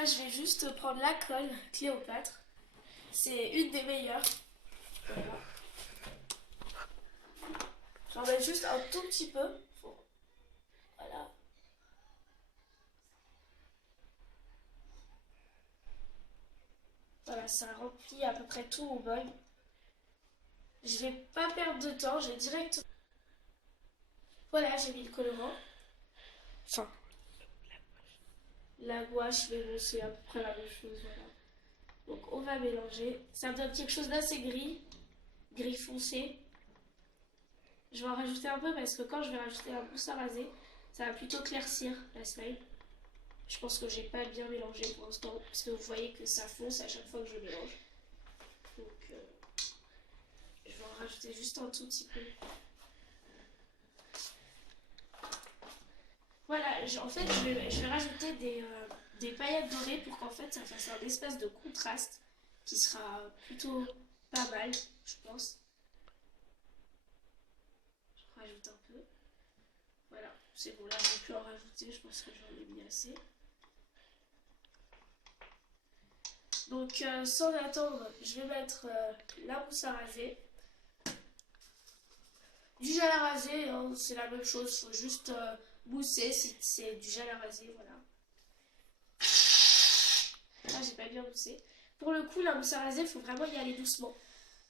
là, je vais juste prendre la colle Cléopâtre. C'est une des meilleures. Voilà. J'en mets juste un tout petit peu. Voilà. Voilà, ça remplit à peu près tout mon bol. Je vais pas perdre de temps, je vais direct. Voilà, j'ai mis le colorant. Enfin, la gouache, mais bon, c'est à peu près la même chose. Voilà. Donc on va mélanger. Ça me donne quelque chose d'assez gris, gris foncé. Je vais en rajouter un peu parce que quand je vais rajouter la mousse à raser, ça va plutôt claircir la slime. Je pense que j'ai pas bien mélangé pour l'instant parce que vous voyez que ça fonce à chaque fois que je mélange. Donc je vais en rajouter juste un tout petit peu. Voilà, en fait je vais rajouter des paillettes dorées pour qu'en fait ça fasse un espèce de contraste qui sera plutôt pas mal, je pense. Je rajoute un peu. Voilà, c'est bon, là je ne vais plus en rajouter, je pense que j'en ai mis assez. Donc sans attendre, je vais mettre la mousse à raser. Du gel à raser, hein, c'est la même chose, il faut juste mousser si c'est du gel à raser, voilà. Là j'ai pas bien moussé. Pour le coup, la mousse à raser, il faut vraiment y aller doucement.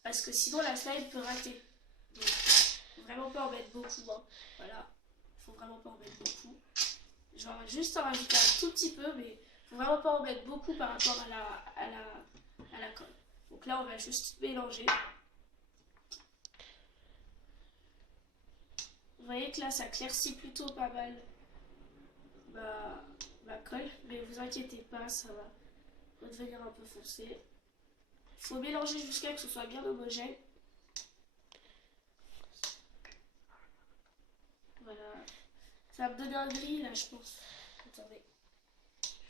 Parce que sinon la slime peut rater. Donc faut vraiment pas en mettre beaucoup, hein. Voilà. Faut vraiment pas en mettre beaucoup. Je vais juste en rajouter un tout petit peu, mais faut vraiment pas en mettre beaucoup par rapport à la colle. Donc là on va juste mélanger. Vous voyez que là ça claircit plutôt pas mal ma colle, mais vous inquiétez pas, ça va redevenir un peu foncé. Il faut mélanger jusqu'à que ce soit bien homogène. Voilà. Ça va me donner un gris là, je pense. Attendez.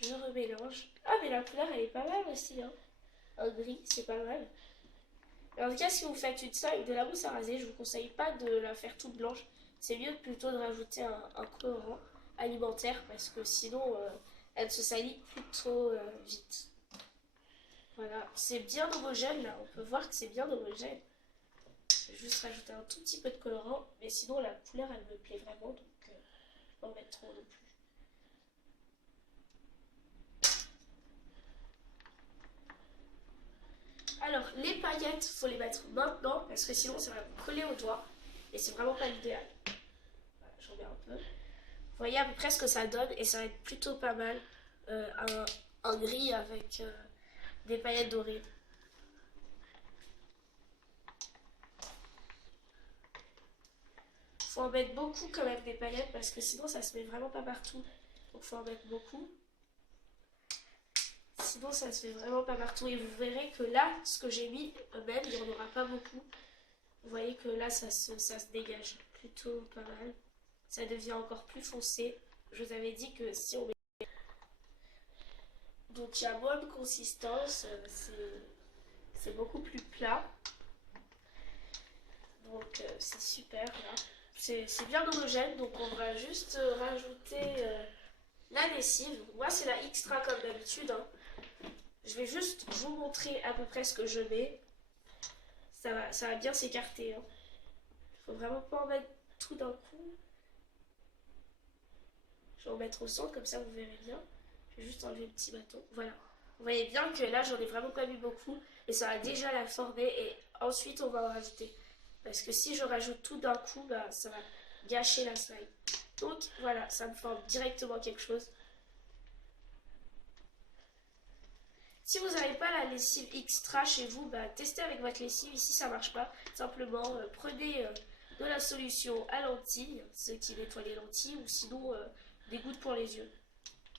Je remélange. Ah, mais la couleur elle est pas mal aussi, hein. Un gris, c'est pas mal. Mais en tout cas, si vous faites une slime de la mousse à raser, je vous conseille pas de la faire toute blanche. C'est mieux plutôt de rajouter un colorant alimentaire parce que sinon elle se salit plutôt vite. Voilà, c'est bien homogène là, on peut voir que c'est bien homogène. Je vais juste rajouter un tout petit peu de colorant, mais sinon la couleur elle me plaît vraiment, donc je ne vais pas en mettre trop non plus. Alors les paillettes, faut les mettre maintenant parce que sinon ça va me coller au doigt et c'est vraiment pas l'idéal. Voilà, j'en mets un peu. Vous voyez à peu près ce que ça donne et ça va être plutôt pas mal. Un gris avec des paillettes dorées. Faut en mettre beaucoup quand même des paillettes parce que sinon ça se met vraiment pas partout. Donc faut en mettre beaucoup. Sinon ça se fait vraiment pas partout. Et vous verrez que là, ce que j'ai mis, même, il n'y en aura pas beaucoup. Vous voyez que là, ça se dégage plutôt pas mal. Ça devient encore plus foncé. Je vous avais dit que si on met... Donc il y a moins de consistance. C'est beaucoup plus plat. Donc c'est super là. C'est bien homogène. Donc on va juste rajouter la lessive. Moi c'est la extra comme d'habitude, hein. Je vais juste vous montrer à peu près ce que je mets. Ça va bien s'écarter, hein. Faut vraiment pas en mettre tout d'un coup. Je vais en mettre au centre, comme ça vous verrez bien. Je vais juste enlever le petit bâton. Voilà. Vous voyez bien que là, j'en ai vraiment pas mis beaucoup. Et ça va déjà la former. Et ensuite, on va en rajouter. Parce que si je rajoute tout d'un coup, bah, ça va gâcher la slime. Donc voilà, ça me forme directement quelque chose. Si vous n'avez pas la lessive extra chez vous, bah, testez avec votre lessive. Ici, ça ne marche pas. Simplement, prenez de la solution à lentilles, ce qui nettoie les lentilles, ou sinon des gouttes pour les yeux.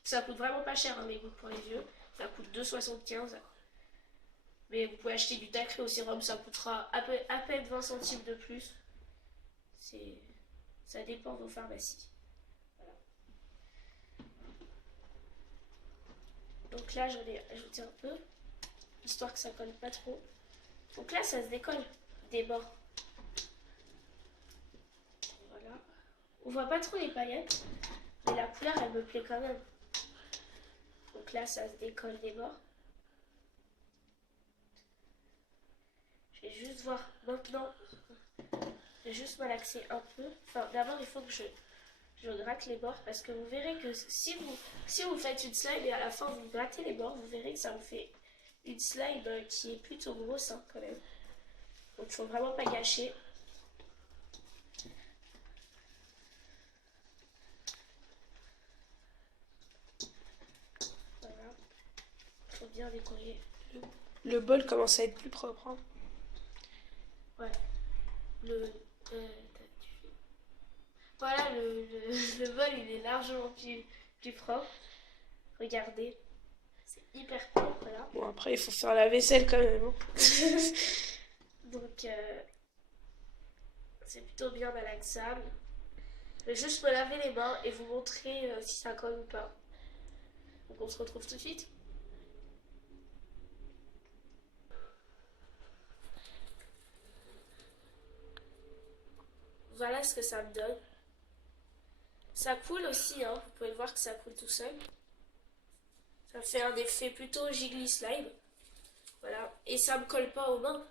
Ça coûte vraiment pas cher, hein, les gouttes pour les yeux. Ça coûte 2,75 €. Mais vous pouvez acheter du Dacry au sérum, ça coûtera à peine 20 centimes de plus. Ça dépend de vos pharmacies. Voilà. Donc là, j'en ai ajouté un peu, histoire que ça colle pas trop. Donc là, ça se décolle des bords. Voilà. On voit pas trop les paillettes, mais la couleur, elle me plaît quand même. Donc Donc là, ça se décolle des bords. Je vais juste voir maintenant. Je vais juste malaxer un peu. Enfin, d'abord, il faut que je gratte les bords parce que vous verrez que si vous faites une slime et à la fin vous grattez les bords, vous verrez que ça vous fait une slime qui est plutôt grosse quand même. Donc il faut vraiment pas gâcher. Voilà. Il faut bien décoller. Le bol commence à être plus propre. Hein. Ouais. Voilà, le bol il est largement plus propre. Regardez. C'est hyper propre là. Bon, après il faut faire la vaisselle quand même. Hein. Donc c'est plutôt bien malaxable. Je vais juste me laver les mains et vous montrer si ça colle ou pas. Donc on se retrouve tout de suite. Voilà ce que ça me donne. Ça coule aussi, hein. Vous pouvez voir que ça coule tout seul. Ça fait un effet plutôt jiggly slime. Voilà. Et ça me colle pas aux mains.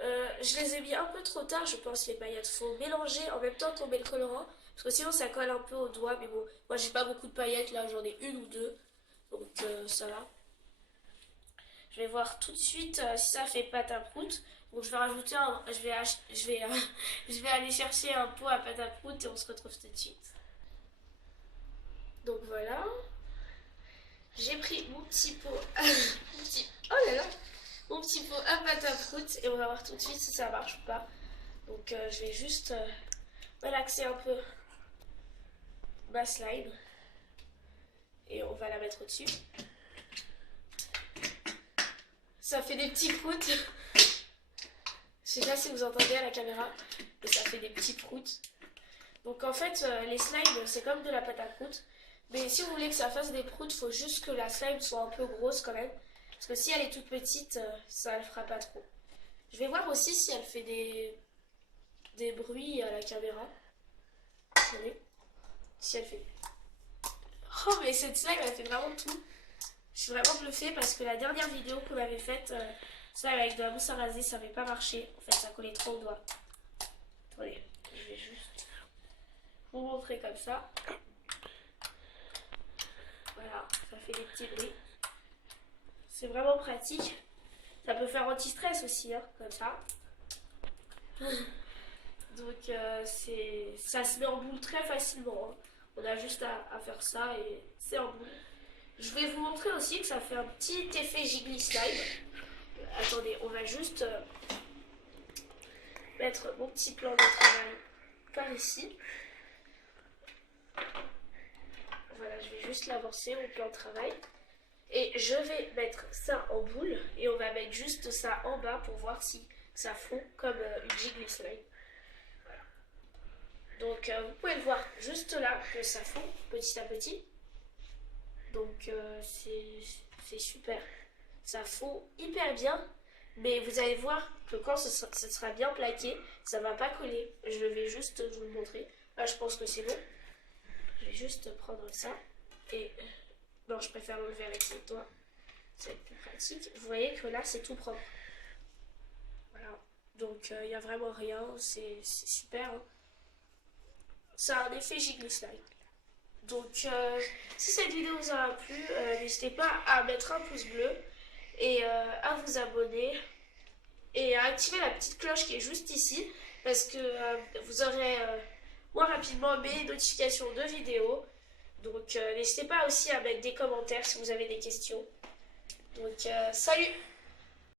Je les ai mis un peu trop tard, je pense, les paillettes. Faut mélanger en même temps qu'on met le colorant. Parce que sinon ça colle un peu aux doigts. Mais bon, moi j'ai pas beaucoup de paillettes. Là j'en ai une ou deux. Donc ça va. Je vais voir tout de suite si ça fait pâte à prout. Donc je vais rajouter je vais aller chercher un pot à pâte à prout et on se retrouve tout de suite. Donc voilà. J'ai pris mon petit pot. Oh là là. Mon petit pot à pâte à prout et on va voir tout de suite si ça marche ou pas. Donc je vais juste malaxer un peu ma slime et on va la mettre au-dessus. Ça fait des petits proutes. Je sais pas si vous entendez à la caméra, mais ça fait des petits proutes. Donc en fait, les slimes, c'est comme de la pâte à prout. Mais si vous voulez que ça fasse des proutes, il faut juste que la slime soit un peu grosse quand même. Parce que si elle est toute petite, ça ne le fera pas trop. Je vais voir aussi si elle fait des bruits à la caméra. Attendez. Si elle fait... Oh mais cette slime, elle fait vraiment tout. Je suis vraiment bluffée parce que la dernière vidéo qu'on avait faite, ça avec de la mousse à raser, ça n'avait pas marché. En fait, ça collait trop au doigt. Attendez, je vais juste vous montrer comme ça. Voilà, ça fait des petits bruits. C'est vraiment pratique. Ça peut faire anti-stress aussi, hein, comme ça. Donc, ça se met en boule très facilement. Hein. On a juste à faire ça et c'est en boule. Je vais vous montrer aussi que ça fait un petit effet jiggly slime. Attendez, on va juste mettre mon petit plan de travail par ici. Voilà, je vais juste l'avancer au plan de travail. Et je vais mettre ça en boule et on va mettre juste ça en bas pour voir si ça fond comme une jiggly slime. Voilà. Donc vous pouvez le voir juste là que ça fond petit à petit. Donc c'est super. Ça fond hyper bien. Mais vous allez voir que quand ce sera bien plaqué, ça va pas coller. Je vais juste vous le montrer. Là je pense que c'est bon. Je vais juste prendre ça. Et non, je préfère l'enlever avec les doigts. C'est plus pratique. Vous voyez que là c'est tout propre. Voilà. Donc il n'y a vraiment rien. C'est super. Hein. Ça a un effet jiggly slime. Donc, si cette vidéo vous aura plu, n'hésitez pas à mettre un pouce bleu et à vous abonner et à activer la petite cloche qui est juste ici parce que vous aurez moins rapidement mes notifications de vidéos. Donc, n'hésitez pas aussi à mettre des commentaires si vous avez des questions. Donc, salut!